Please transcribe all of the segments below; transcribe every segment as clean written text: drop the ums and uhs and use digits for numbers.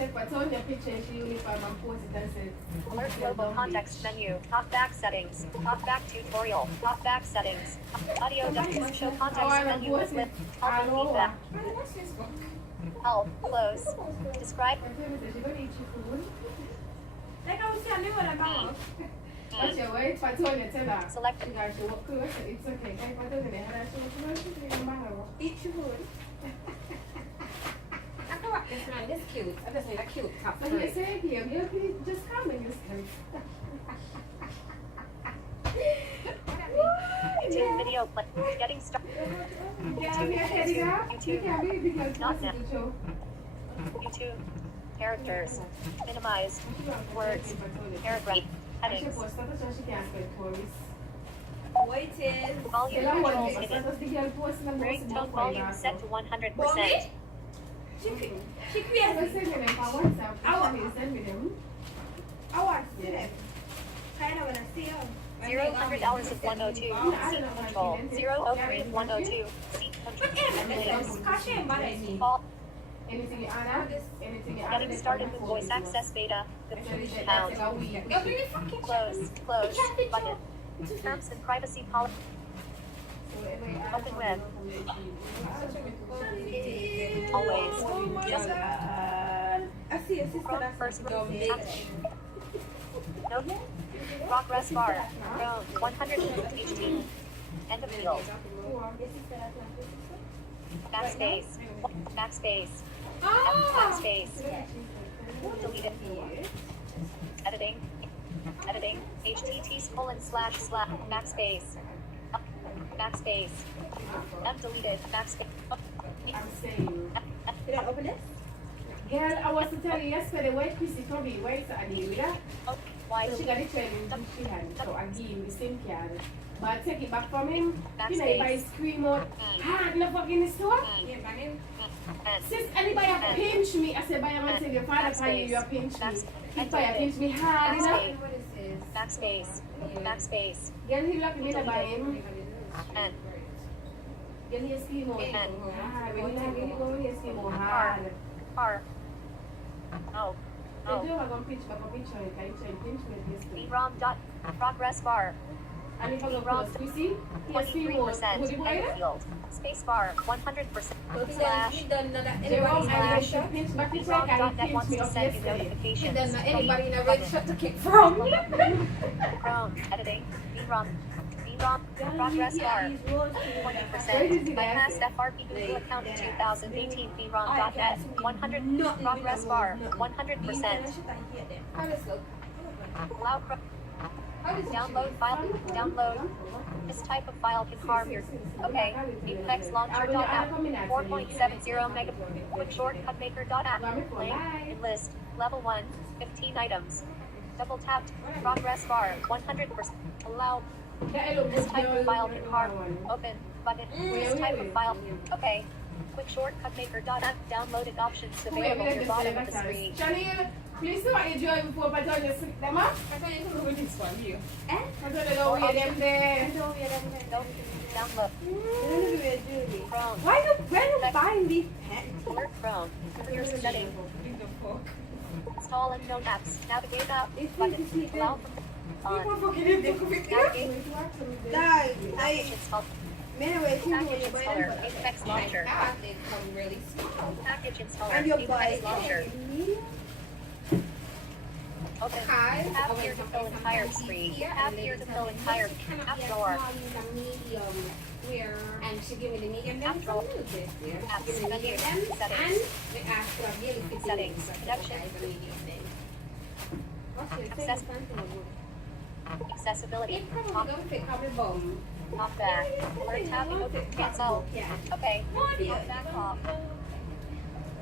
take photo on your picture in the uniform and post it and say, Alert global context menu. Talkback settings. Talkback tutorial. Talkback settings. Audio doesn't show context menu with lip. Help and feedback. Help. Close. Describe. Like I was telling what about. What's your way? Photo on your teller. Select. You guys should walk through it. It's okay. Can I photo on your head? Eat your food. This man, this cute. I just need a cute top. But you say here, you just come in this place. YouTube video play. Getting started. YouTube. Not now. YouTube. Characters. Minimize. Words. Paragraph. Headings. Waiting. Volume controls hidden. Ringtone volume set to 100%. She created. I want to see them. Kind of when I see them. 0-100 hours of 102. Seat control. 0-03 of 102. Seat control. Fall. Anything you add? Anything you add? Getting started with voice access beta. Pound. Close. Close. Button. Terms and privacy policy. Open web. Always. Just I see a sister Chrome that's first. so big. Note. Progress bar. Chrome 100 HT. End of field. Backspace. Backspace. Backspace. Delete it. Editing. Editing. http:// backspace. Backspace. Undeleted. Backspace. Did I open this? Girl, I was to tell you yesterday where Chrissy Toby, where is Adelia? Oh, why? She got it training she had, so I gave him the same card. But I take it back from him. Backspace. You know, if I scream out, hard in the fucking store. Since anybody have to pinch me, I said, by your man, say your father pay you pinch me. If I pinch me hard, you know? Backspace. Backspace. Girl, he locked me by him. And Girl, he scream out hard. When you like really go, he scream out hard. car. Oh. They do have a pinch back a picture, you can pinch me this way. VROM dot progress bar. And if I go close, you see? He has scream out. 23%. Would you buy End it? field. Space bar 100%. Slash. Jerome, I should pinch back the check and VROM.net pinch wants me to up send you yesterday. notifications. Doesn't know anybody in a red shirt to kick from. Chrome. Editing. VROM. VROM. Progress bar. 20%. Bypass FRP Google account in 2018. VROM.net. 100. Progress bar. 100%. How does it look? Allow download file. Download. This type of file can harm your. Okay. Effects launcher.app. 4.70 mega. Quick shortcut maker.app. Link. List. Level 1. 15 items. Double tapped. Progress bar. 100%. Allow. This type of file can harm. Open. Button. This type of file. Okay. Quick shortcut maker.app. Downloaded options available at the bottom of the screen. Janine, please do what you join before I join you sleep them up. I thought you could do this one here. I thought you don't wear them there. Nope. Download. Chrome. Why you when you buying these pants? Alert Chrome. Clear setting. Install unknown apps. Navigate up. Button. Allow from on. Navigate. Package install. Package installer. Apex launcher. Package installer. Apex launcher. Open. Tap here to fill entire screen. Tap here to fill entire app drawer. And she gave me the medium App drawer. Apps menu. Settings. Settings. Connection. Accessibility. Talk back. Alert tapping. Cancel. Okay. Back off.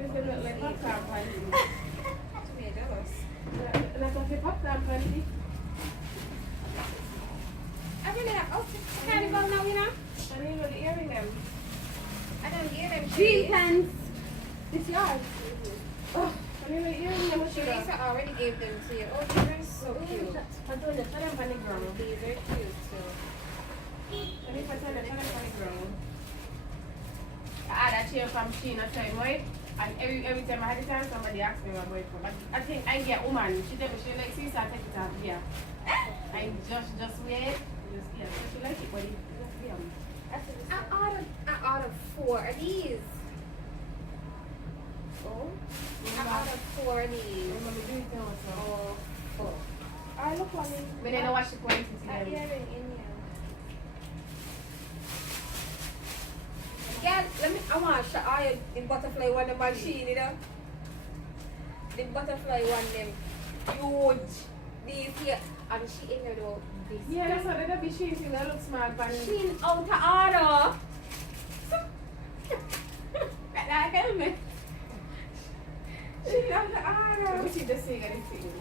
It's going to look like popcorn candy. Like a popcorn candy. I really have candy ball now, you know? I didn't know the earring them. I don't hear them. Green pants. It's yours. Oh, I didn't know the earring them. Teresa already gave them to you. Oh, these are so cute. I'm doing the funny ground. These are cute too. I think I turn the funny ground. I add a chair from Sheena time, right? And every time I had the time, somebody asked me my boyfriend. But I think I get woman. She tell me she like since I take it out here. I just wait. Just yeah. So she like it, but it just yeah. I ordered 4 of these. Oh. I ordered 4 of these. Remember do it now, so. Oh, 4. I look on it. But then I watch the quantity together. Yeah, in here. Yeah, I want to show you the butterfly one the machine, you know. The butterfly one them huge. These here and she in there though. Yeah, that's what that'll be sheen thing that looks smart, but She out of order. That helmet. She out of order. we see the thing and the thing.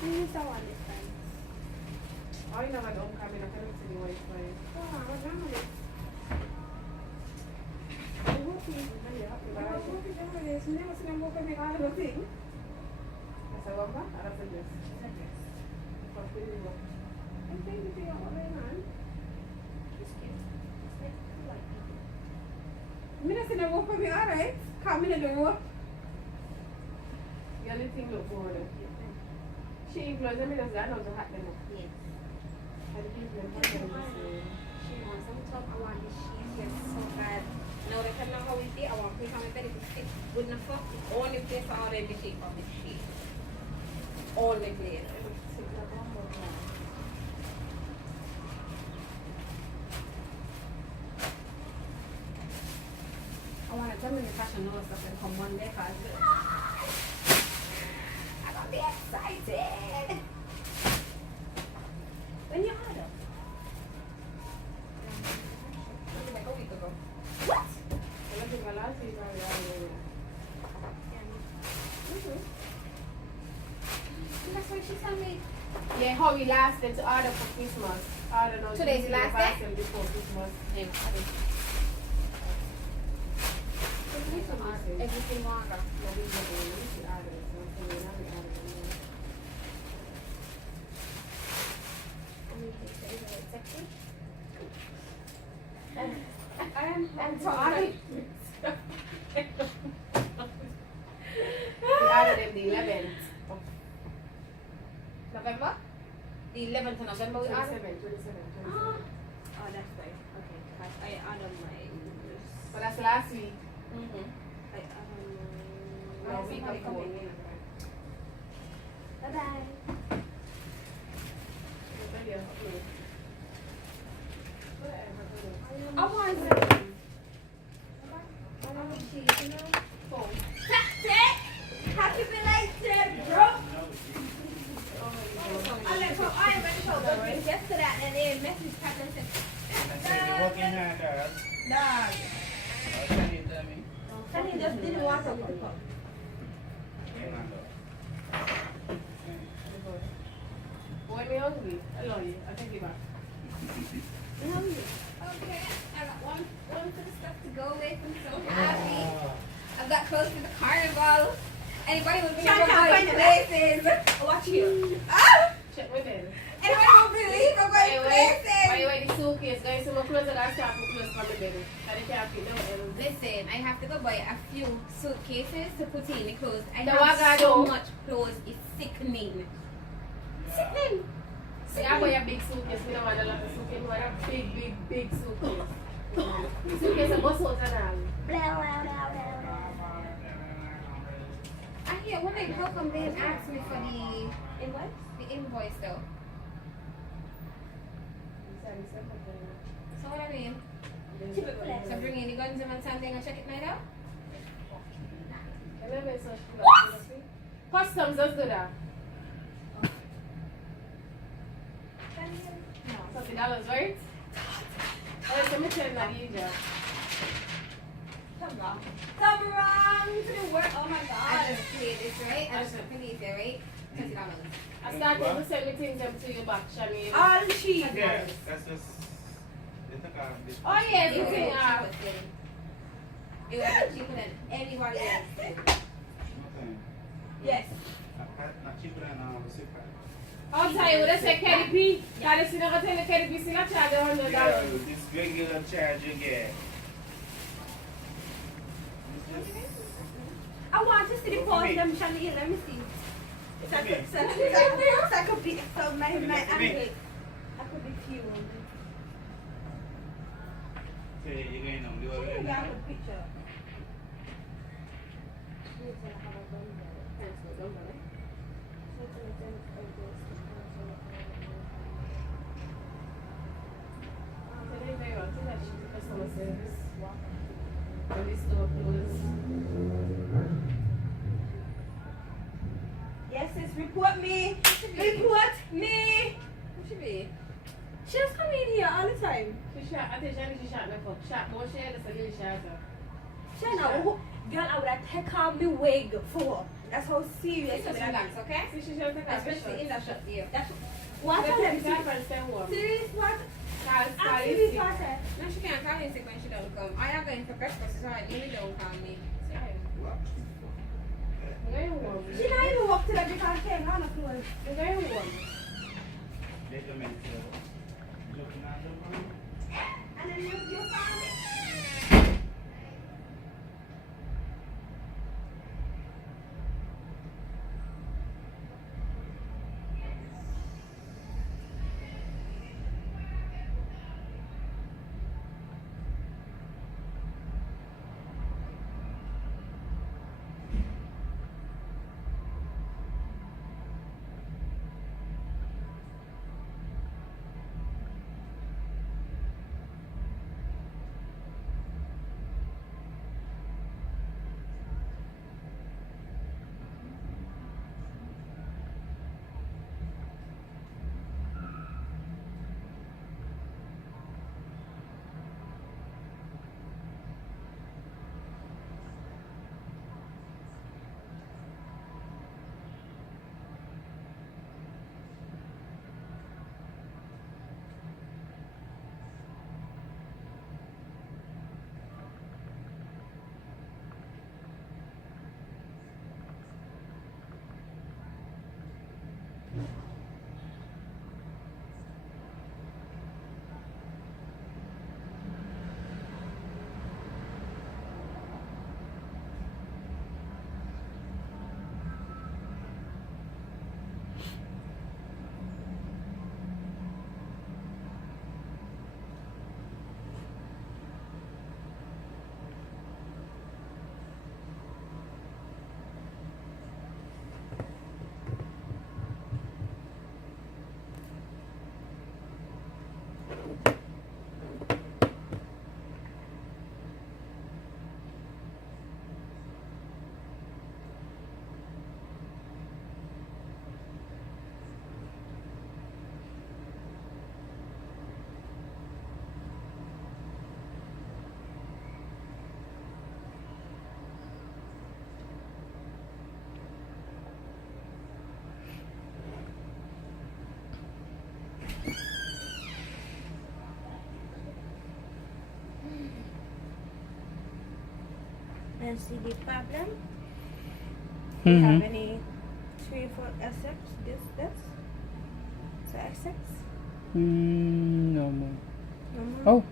This is the one this time. Oh, you know what don't come in, I can't see the Wi-Fi. Oh, what's wrong with it? I'm hoping. Never seen them walk and make all of the thing. That's a bumper? Or that's a dress? I think you feel all right, man. It's cute. It's like white people. I seen them walk and make all right. Come in the room. The only thing look bored. She employs them because I know to hack them up. Yes. I give them She wants some top. I want this sheet here so bad. Now that I know how it is, I want to put it on my bed. If it fits good enough, the only place I order the shape of the sheet. Only place. I want to tell me the fashion know stuff and come one day because I'm going to be excited. When you order? Like a week ago. What? I think my last week I ordered. That's what she told me. Yeah, how we lasted to order for Christmas. I don't know. Today's the last day? Before Christmas. Everything longer. And for order. We ordered them the 11th of November? The 11th of November we ordered? 27. Oh, that's right. Okay. I ordered mine. But that's last week. I No, week before. Bye-bye. I want some. I want cheese, you know? Happy belated, bro. I let her iron my shoulder yesterday and then message Pat and said, Dog. Sunny just didn't want to cook. When we're hungry, I love you. I'll take you back. Okay, I got one for the stuff to go with. I'm so happy. I've got close to the carnival. Anybody will believe I'm going places. Watch you. Ah! Check my bed. Anybody will believe I'm going places. Why you wear the suitcase? Guys, so my clothes are start to close from the bed. And they can't fit no Listen, I have to go buy a few suitcases to put in the clothes. I The have waga so do. much clothes. It's sickening. Sickening. See, I buy a big suitcase. We don't want a lot of suitcase. We want a big suitcase. Suitcase a bus out and all. I hear when they how come they asked me for the invoice? The invoice though. So what I mean? So bring in the guns and something and check it night out? What? Customs does do that. No. $30, right? Oh, let me tell you that you just. Come wrong. Come wrong to the work. Oh my god. I just create this, right? I just put these there, right? $20. I started to send me things them to you back, Shani. All cheap. Yeah, that's just. Oh yeah, It you think would be cheaper than anybody else. Yes. Not cheaper than Super. I'll tell you what I said, KDP. Gotta see never tell the KDP, see not charge $100. This regular charge you get. see the pause them Shani, let me see. It's like Okay. it's like a bit so my angle. I could be few. Say you're going on. You I are got a picture. Customer service. When the store closed. Yes, it's report me. Report me. What should be? She just come in here all the time. She shot, I think she shot me for shot more share the second shot her. Shana, girl, I would have take off the wig for. That's how serious Just it relax, is. okay? See, she shot the car. Especially in that shot here. That's what But I let me them see. Stay warm. serious what? Call I'm you serious sick. what I said. No, she can't call you sick when she don't come. I am going for breakfast, so I really don't call me. Very warm. She not even walk to the because she ain't on the floor. Very warm. Later, man. Joking on the And then you found it. And see the problem. Do you have any 3 4 accepts this? So accepts? No more. No more. Oh.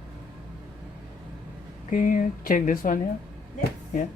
Can you check this one here? This? Yeah.